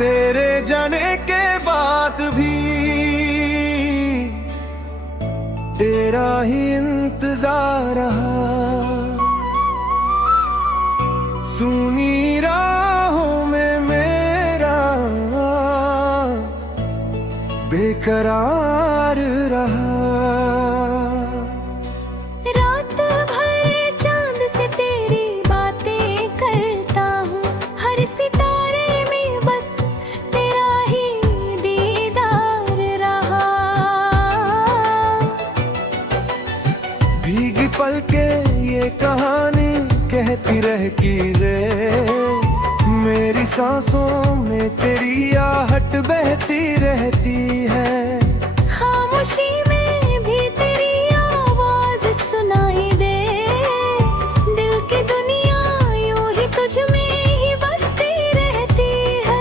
तेरे जाने के बाद भी तेरा ही इंतजार रहा। सुनी राहों में मेरा बेकरार रहा। रात भर चांद से तेरी बातें करता हूँ, हर सितारे में बस तेरा ही दीदार रहा। भीगी पलके ये कहानी कहती रह की रे, मेरी सांसों में तेरी आहट बहती रहती है। खामोशी में भी तेरी आवाज सुनाई दे, दिल की दुनिया यूं ही तुझ में ही बसती रहती है।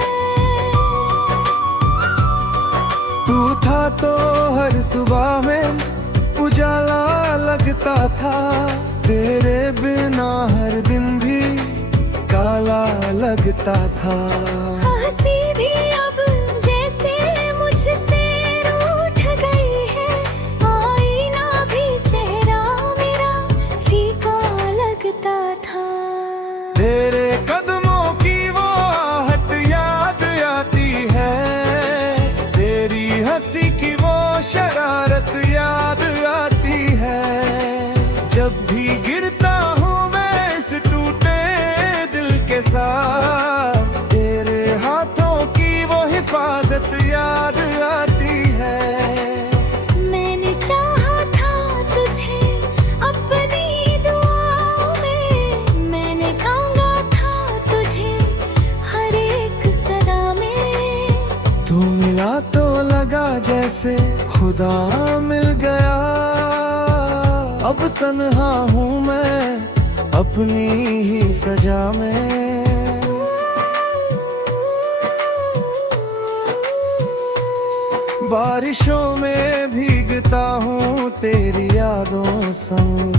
तू था तो हर सुबह में उजाला लगता था, तेरे बिना हर दिन भी काला लगता था। हंसी भी अब जैसे मुझसे रूठ गई है, आईना भी चेहरा मेरा फीका लगता था। तेरे कदमों की वो आहट याद आती है, तेरी हंसी की वो शरारत याद आती है। जब भी गिरता हूँ मैं इस टूटे दिल के साथ, तेरे हाथों की वो हिफाजत याद आती है। मैंने चाहा था तुझे अपनी दुआओं में, मैंने कांगा था तुझे हर एक सदा में। तू मिला तो लगा जैसे खुदा मिल गया, अब तन्हा हूँ मैं अपनी ही सजा में। बारिशों में भीगता हूँ तेरी यादों संग,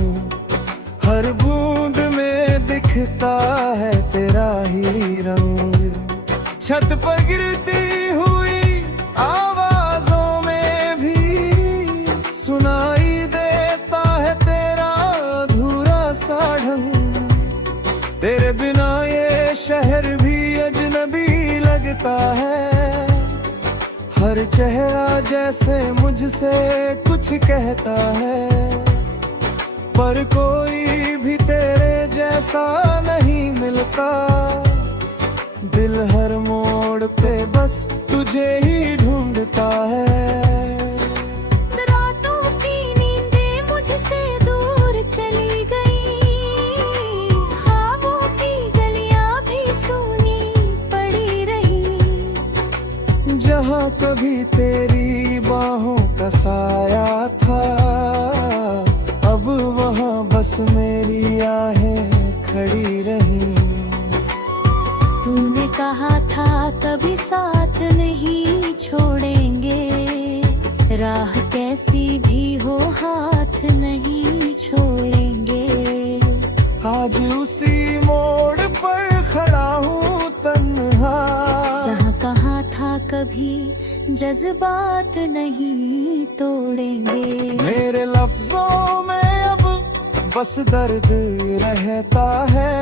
हर बूंद में दिखता है तेरा ही रंग। छत पर गिरती हुई आवाजों में भी सुनाई देता है तेरा अधूरा सा ढंग। तेरे बिना ये शहर भी अजनबी लगता है, हर चेहरा जैसे मुझसे कुछ कहता है, पर कोई भी तेरे जैसा नहीं मिलता। दिल हर मोड़ पे बस तुझे ही ढूंढता है। रातों की नींदें मुझसे दूर चली गई, ख्वाबों की गलियां भी सूनी पड़ी रही। जहाँ कभी तेरी बाहों का साया था, अब वहाँ बस मेरी आहें खड़ी रही। तूने कहा था कभी साथ नहीं छोड़ेंगे, राह कैसी भी हो हाथ नहीं छोड़ेंगे। आज उसी मोड़ पर खड़ा हूँ तन्हा, जहाँ कहा था कभी जज्बात नहीं तोड़ेंगे। मेरे लफ्जों में अब बस दर्द रहता है,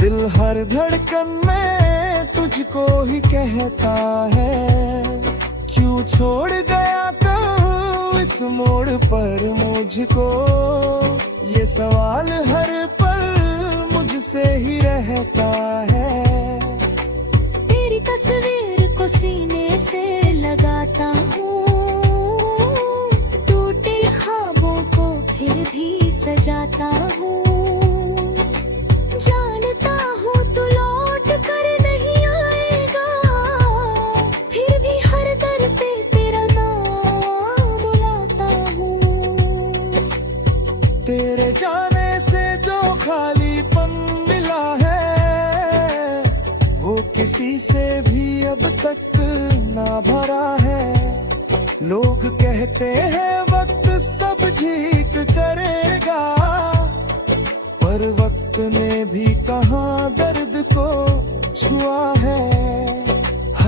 दिल हर धड़कन में तुझको ही कहता है। क्यों छोड़ गया तू इस मोड़ पर मुझको, ये सवाल हर पल मुझसे ही रहता है। तेरी तस्वीर को सीने से लगाता हूँ, टूटे ख्वाबों को फिर भी सजाता हूँ। जानता हूँ तू लौट कर नहीं आएगा, फिर भी हर दर पे तेरा नाम बुलाता हूँ। तेरे जाने से जो खालीपन मिला है, वो किसी से भी अब तक ना भरा है। लोग कहते हैं वक्त सब ठीक करेगा, पर वक्त ने भी कहाँ दर्द को छुआ है।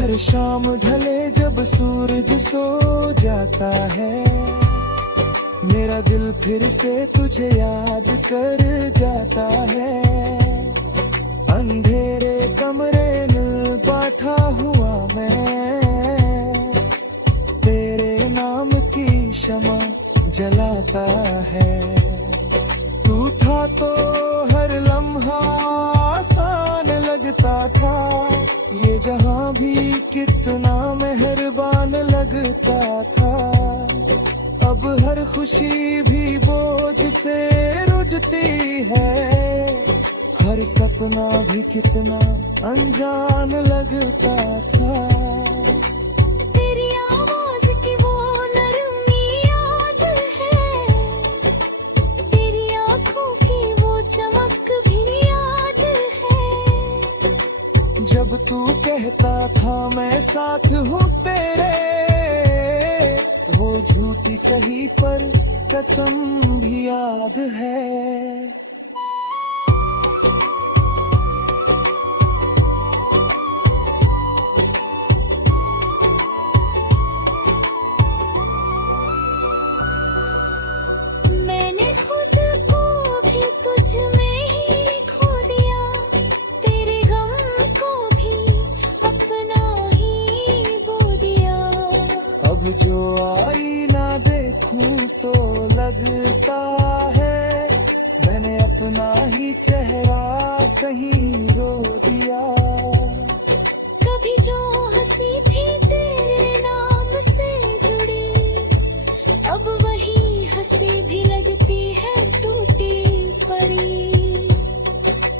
हर शाम ढले जब सूरज सो जाता है, मेरा दिल फिर से तुझे याद कर जाता है। अंधेरे कमरे में बैठा हुआ मैं, तेरे नाम की शमा जलाता है। तू था तो हर लम्हा आसान लगता था, ये जहां भी कितना मेहरबान लगता था। अब हर खुशी भी बोझ से रुठती है, हर सपना भी कितना अनजान लगता था। तेरी आवाज की वो नरमी याद है, तेरी आंखों की वो चमक भी याद है। जब तू कहता था मैं साथ हूँ तेरे, वो झूठी सही पर कसम भी याद है। मैंने खुद को भी तुझ में ही खो दिया, तेरे गम को भी अपना ही बो दिया। अब जो आई ना देखूं तो लगता है, मैंने अपना ही चेहरा कहीं रो दिया। कभी जो हंसी थी तेरे नाम से जुड़ी, अब वही हंसी भी लगती है टूटी पड़ी।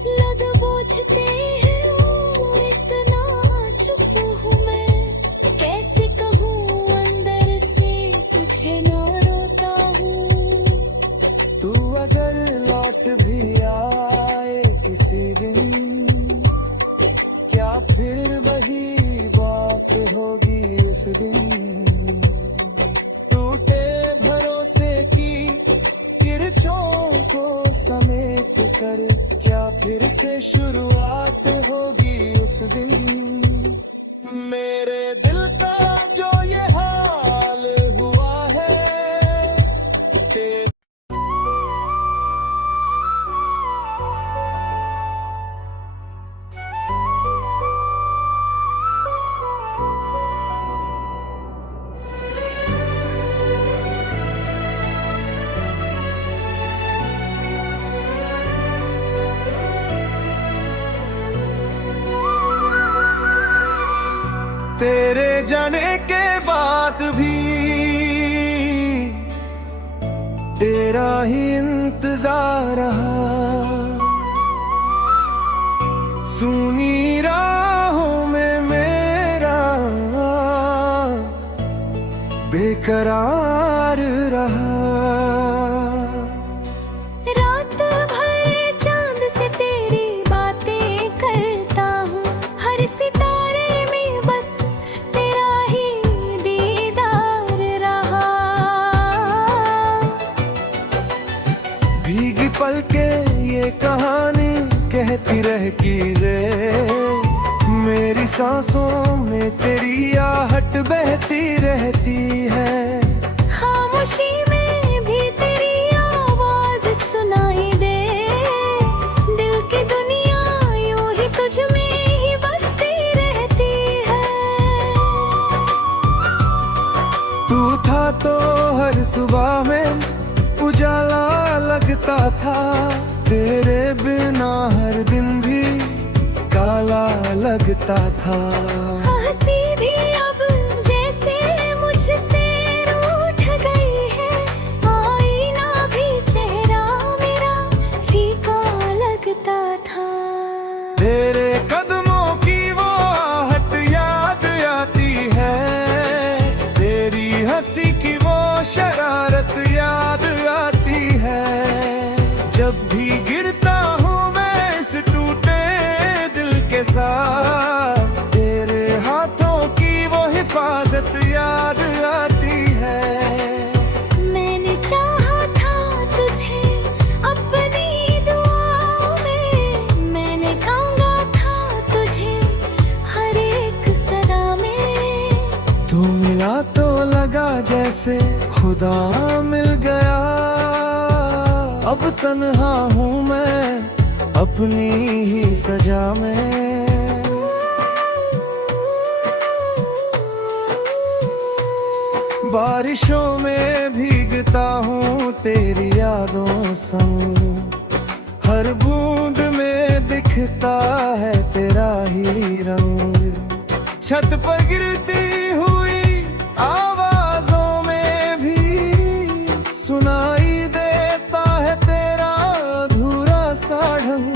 लद बोझते हैं इतना चुप हूँ मैं, कैसे कहूँ अंदर से तुझे ना रोता हूँ। तू अगर लौट भी आए किसी दिन, क्या फिर वही बात होगी उस दिन। टूटे भरोसे की किरचों को समेट कर, क्या फिर से शुरुआत होगी उस दिन। मेरे दिल का जो ये हाल हुआ है, तेरे तेरे जाने के बाद भी तेरा ही इंतजार रहा। सुनी राहों में मेरा बेकरार रहा। रात भर चांद से तेरी बातें करता हूँ, हर सितारे में बस तेरा ही दीदार रहा। भीगी पलके ये कहानी कहती रह की रे, मेरी सांसों में तेरी आहट बहती रहती है। खामोशी में भी तेरी आवाज सुनाई दे, दिल की दुनिया यूं ही तुझ में ही बसती रहती है। तू था तो हर सुबह में उजाला लगता था, तेरे बिना हर दिन भी काला लगता था। हंसी भी अब जैसे मुझसे रूठ गई है, आईना भी चेहरा मेरा फीका लगता था। तेरे कदमों की वो आहट याद आती है, तेरी हंसी की वो शरारत याद आती है। जब भी गिरता हूँ मैं इस टूटे दिल के साथ, तेरे हाथों की वो हिफाजत याद आती है। मैंने चाहा था तुझे अपनी दुआओं में, मैंने कांगा था तुझे हर एक सदा अब तन्हा हूँ मैं अपनी ही सजा में। बारिशों में भीगता हूँ तेरी यादों संग, हर बूंद में दिखता है तेरा ही रंग। छत पर गिरती हुई आवाजों में भी सुनाई देता है तेरा अधूरा सा ढंग।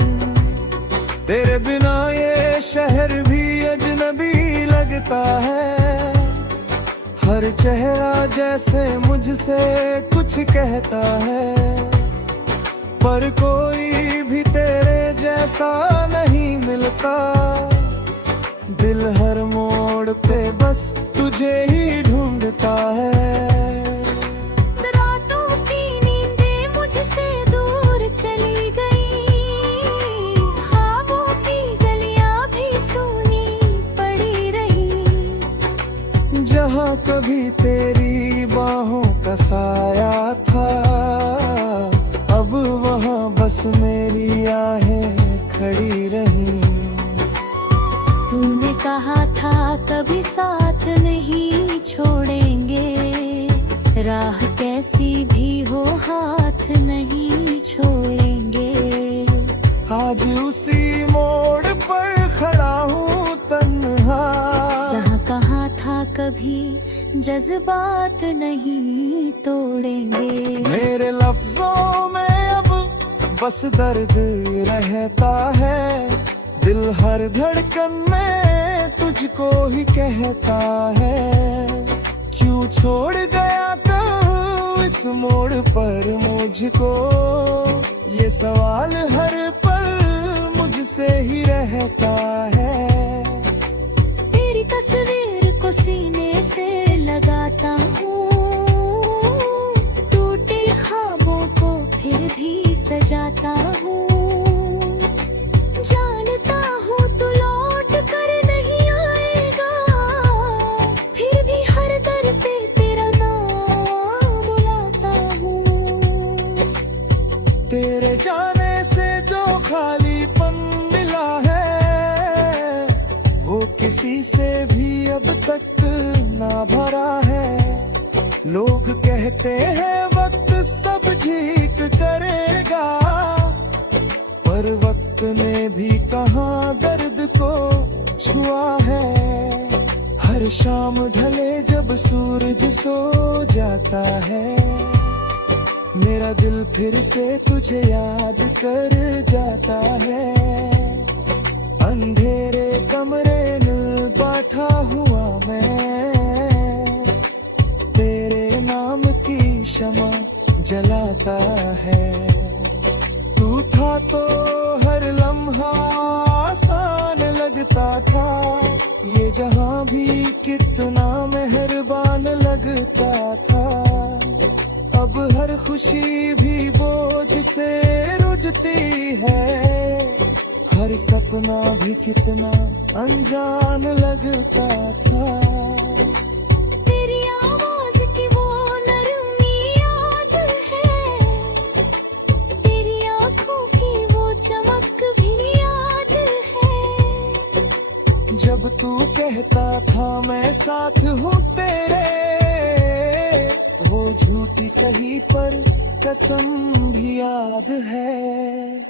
तेरे बिना ये शहर भी अजनबी लगता है, हर चेहरा जैसे मुझसे कुछ कहता है, पर कोई भी तेरे जैसा नहीं मिलता। दिल हर मोड़ पे बस तुझे ही ढूंढता है। रातों की नींदें मुझसे दूर चली गई, ख्वाबों की गलियां भी सूनी पड़ी रही। जहाँ कभी तेरी बाहों का साया था, अब वहाँ बस मेरी आहें खड़ी रही। तूने कहा था कभी साथ नहीं छोड़ेंगे, राह कैसी भी हो हाथ नहीं छोड़ेंगे। आज उसी मोड़ पर खड़ा हूँ तन्हा, जहाँ कहा था कभी जज्बात नहीं तोड़ेंगे। मेरे लफ्जों में अब बस दर्द रहता है, दिल हर धड़कन में तुझको ही कहता है। क्यों छोड़ गया तू इस मोड़ पर मुझको, ये सवाल हर पल मुझसे ही रहता है। तेरी तस्वीर को सीने से लगाता हूँ, टूटे ख्वाबों को फिर भी सजाता हूँ। जानता हूँ तू लौट कर नहीं आएगा, फिर भी हर दर पे तेरा नाम बुलाता हूँ। तेरे जाने से जो खालीपन मिला है, वो किसी से भी अब तक ना भरा है। लोग कहते हैं वक्त सब ठीक करेगा, पर वक्त ने भी कहाँ दर्द को छुआ है। हर शाम ढले जब सूरज सो जाता है, मेरा दिल फिर से तुझे याद कर जाता है। अंधेरे कमरे में बैठा हुआ मैं, तेरे नाम की शमा जलाता है। तू था तो हर लम्हा आसान लगता था, ये जहां भी कितना मेहरबान लगता था। अब हर खुशी भी बोझ से रुझती है, हर सपना भी कितना अनजान लगता था। तेरी आवाज की वो नरमी याद है, तेरी आंखों की वो चमक भी याद है। जब तू कहता था मैं साथ हूँ तेरे, वो झूठी सही पर कसम भी याद है।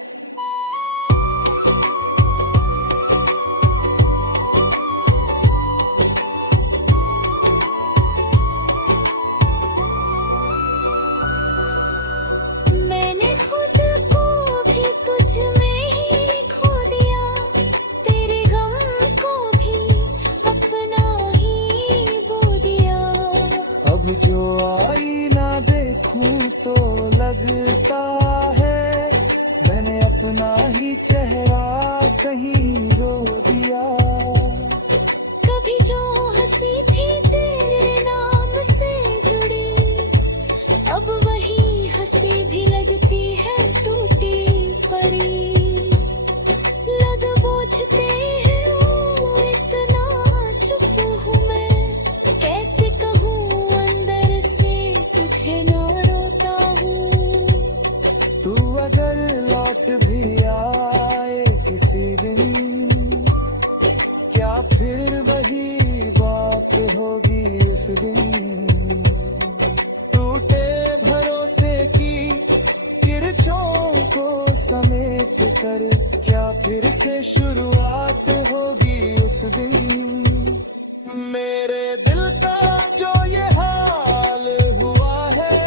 मैंने खुद को भी तुझ में ही खो दिया, तेरे गम को भी अपना ही बो दिया। अब जो आईना देखूं तो लगता है, मैंने अपना ही चेहरा कहीं रो दिया। कभी जो हंसी थी तेरे नाम से जुड़ी, अब वही हंसी भी लगती है टूटी पड़ी। लग बोझते हैं इतना चुप हूँ मैं, कैसे कहूँ अंदर से तुझे ना रोता हूँ। तू अगर लौट भी आए किसी दिन, क्या फिर वही बात होगी उस दिन। टूटे भरोसे की किरचों को समेट कर, क्या फिर से शुरुआत होगी उस दिन। मेरे दिल का जो ये हाल हुआ है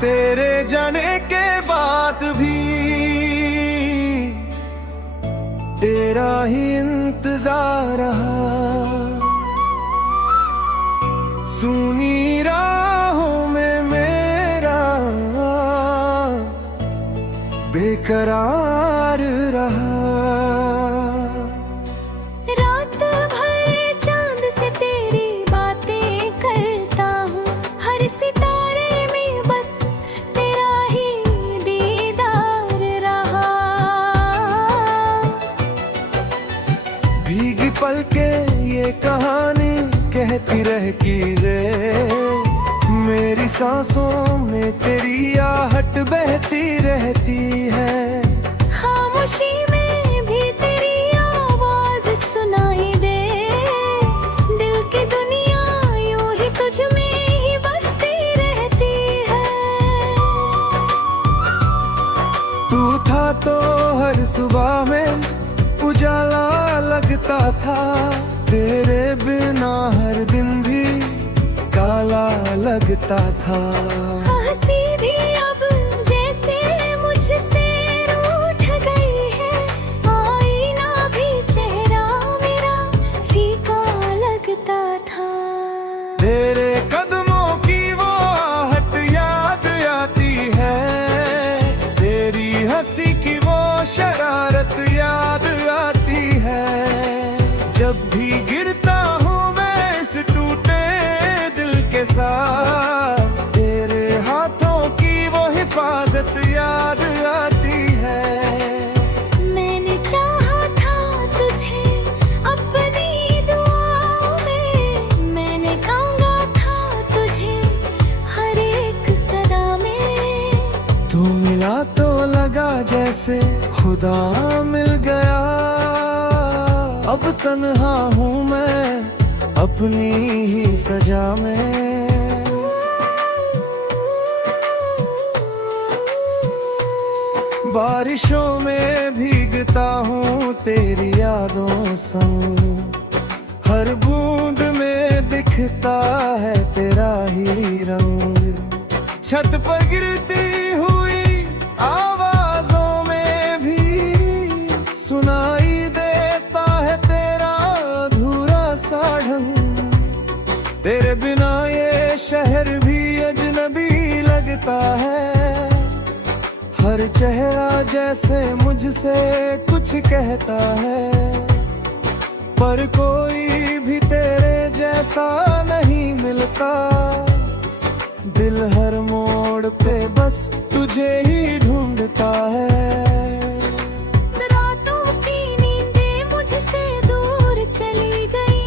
तेरे जाने के बाद भी तेरा ही इंतजार रहा। सुनी राहों में मेरा बेकरार रहा। रात भर चांद से तेरी बातें करता हूँ, हर सितारे में बस तेरा ही दीदार रहा। भीगी पलके ये कहानी कहती रह की रे, मेरी सांसों में तेरी आहट बहती रहती है। खामोशी में भी तेरी आवाज सुनाई दे, दिल की दुनिया यूं ही तुझ में ही बसती रहती है। तू था तो हर सुबह में उजाला लगता था, तेरे बिना हर दिन भी काला लगता था। हंसी भी अब जैसे मुझसे रूठ गई है, आईना भी चेहरा मेरा फीका लगता था। तेरे कदमों की वो आहट याद आती है, तेरी हंसी की वो शरारत याद आती है। जब भी गिरता हूँ मैं इस टूटे दिल के साथ, तेरे हाथों की वो हिफाजत याद आती है। मैंने चाहा था तुझे अपनी दुआओं में, मैंने कांगा था तुझे हर एक सदा में। तू मिला तो लगा जैसे खुदा मिल गया, अब तन्हा हूँ मैं अपनी ही सजा में। बारिशों में भीगता हूँ तेरी यादों संग, हर बूंद में दिखता है तेरा ही रंग। छत पर गिरती हुई आवाजों में भी सुनाई देता है तेरा अधूरा सा ढंग। तेरे बिना ये शहर भी अजनबी लगता है, हर चेहरा जैसे मुझसे कुछ कहता है, पर कोई भी तेरे जैसा नहीं मिलता। दिल हर मोड़ पे बस तुझे ही ढूंढता है। रातों की नींदें मुझसे दूर चली गई,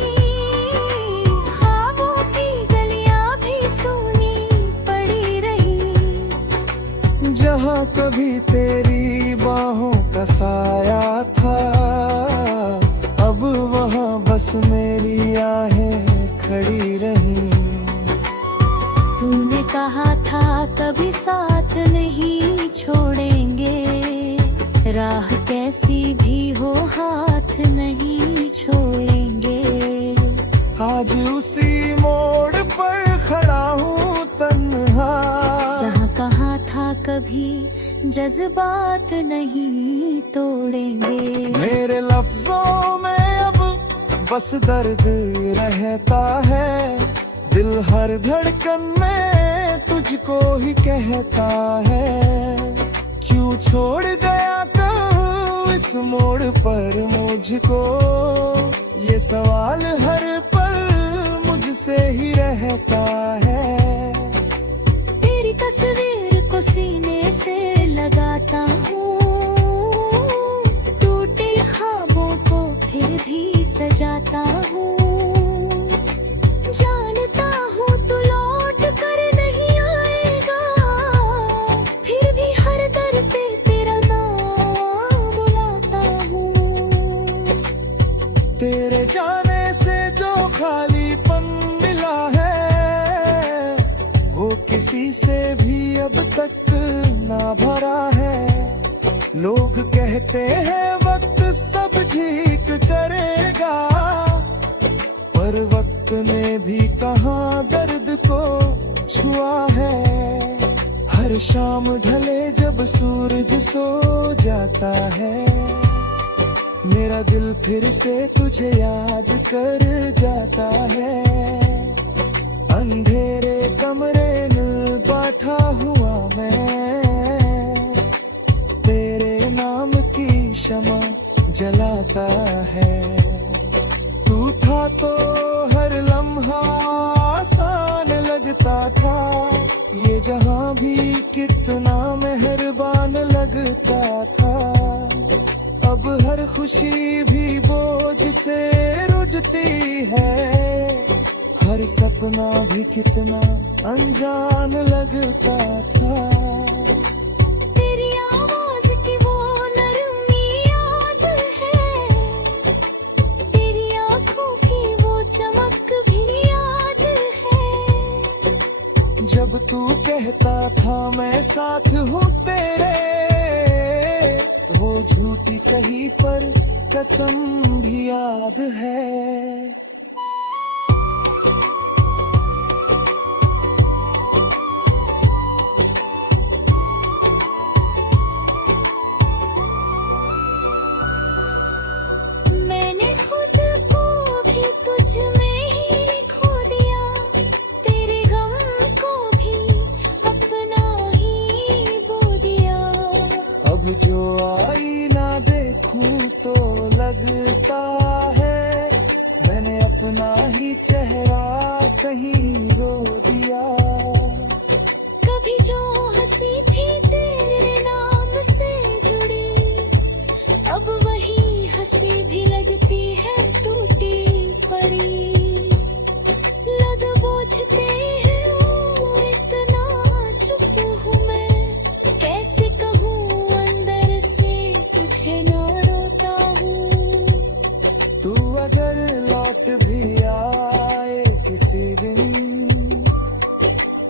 ख्वाबों की गलियां भी सूनी पड़ी रही। जहाँ कभी तेरी बाहों का साया था, अब वहाँ बस मेरी आहें खड़ी रही। तूने कहा था कभी साथ नहीं छोड़ेंगे, राह कैसी भी हो हाथ नहीं छोड़ेंगे। आज उसी मोड़ पर खड़ा हूँ तन्हा, जहाँ कहा था कभी जज्बात नहीं तोड़ेंगे। मेरे लफ्जों में अब बस दर्द रहता है, दिल हर धड़कन में तुझको ही कहता है। क्यों छोड़ गया तू इस मोड़ पर मुझको। ये सवाल हर पल मुझसे ही रहता है। तेरी तस्वीर को सीने से लगाता हूँ, टूटे ख्वाबों को फिर भी सजाता हूँ। जानता हूँ तू लौट कर नहीं आएगा, फिर भी हर दर पे तेरा नाम बुलाता हूँ। तेरे जाने से जो खालीपन मिला है, वो किसी से भी अब तक ना भरा है। लोग कहते हैं वक्त सब ठीक करेगा, पर वक्त ने भी कहाँ दर्द को छुआ है। हर शाम ढले जब सूरज सो जाता है, मेरा दिल फिर से तुझे याद कर जाता है। अंधेरे कमरे में बैठा हुआ मैं, तेरे नाम की शमा जलाता है। तू था तो हर लम्हा आसान लगता था, ये जहां भी कितना मेहरबान लगता था। अब हर खुशी भी बोझ से रुठती है, हर सपना भी कितना अनजान लगता था। तेरी आवाज की वो नरमी याद है, तेरी आंखों की वो चमक भी याद है। जब तू कहता था मैं साथ हूँ तेरे, वो झूठी सही पर कसम भी याद है। मैंने खुद को भी तुझ में ही खो दिया, तेरे गम को भी अपना ही बो दिया। अब जो आईना देखूं तो लगता है, मैंने अपना ही चेहरा कहीं रो दिया। कभी जो हंसी थी तेरे नाम से जुड़ी, अब वही हंसी भी लगती है टूटी पड़ी। लग बोझते हैं वो इतना चुप हूँ मैं, कैसे कहूँ अंदर से तुझे ना रोता हूँ। तू अगर लौट भी आए किसी दिन,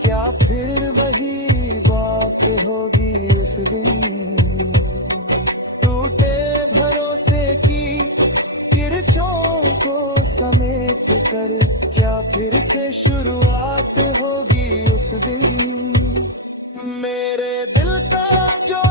क्या फिर वही बात होगी उस दिन। टूटे भरोसे की किरचों को समेट कर, क्या फिर से शुरुआत होगी उस दिन। मेरे दिल का जो